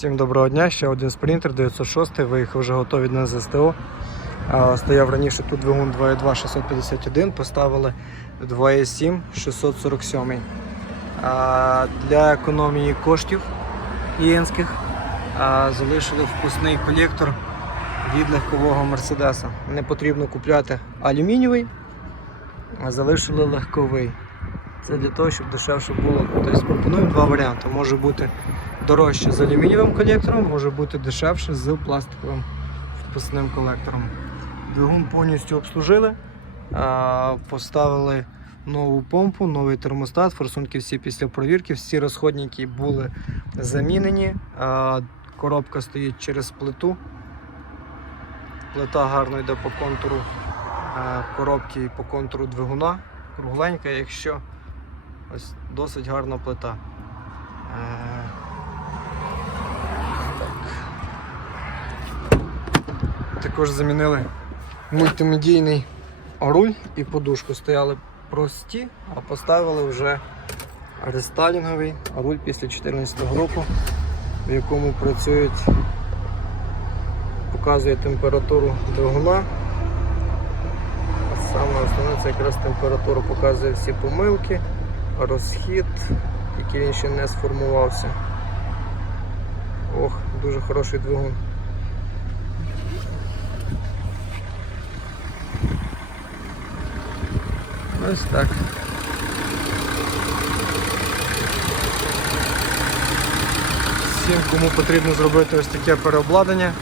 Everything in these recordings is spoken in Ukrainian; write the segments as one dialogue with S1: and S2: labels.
S1: Всім доброго дня, ще один спринтер 906, виїхав вже готовий на ЗСТО. Стояв раніше тут двигун 2.2 651, поставили 2.7 647. Для економії коштів клієнтських залишили впускний колектор від легкового Мерседеса. Не потрібно купляти алюмінієвий, а залишили легковий. Це для того, щоб дешевше було. Тобто пропонуємо два варіанти. Може бути дорожче з алюмінієвим колектором, може бути дешевше з пластиковим впускним колектором. Двигун повністю обслужили, поставили нову помпу, новий термостат, форсунки всі після провірки, всі розходники були замінені. Коробка стоїть через плиту. Плита гарно йде по контуру коробки і по контуру двигуна. Кругленька, якщо ось досить гарна плита. Також замінили мультимедійний руль і подушку. Стояли прості, а поставили вже рестайлінговий руль після 14 року, в якому працюють, показує температуру двигуна. А Саме основне це якраз температура показує всі помилки, розхід, тільки він ще не сформувався. Ох, дуже хороший двигун. Ось так. Всім, кому потрібно зробити ось таке переобладнання,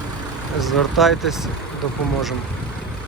S1: звертайтесь, допоможемо.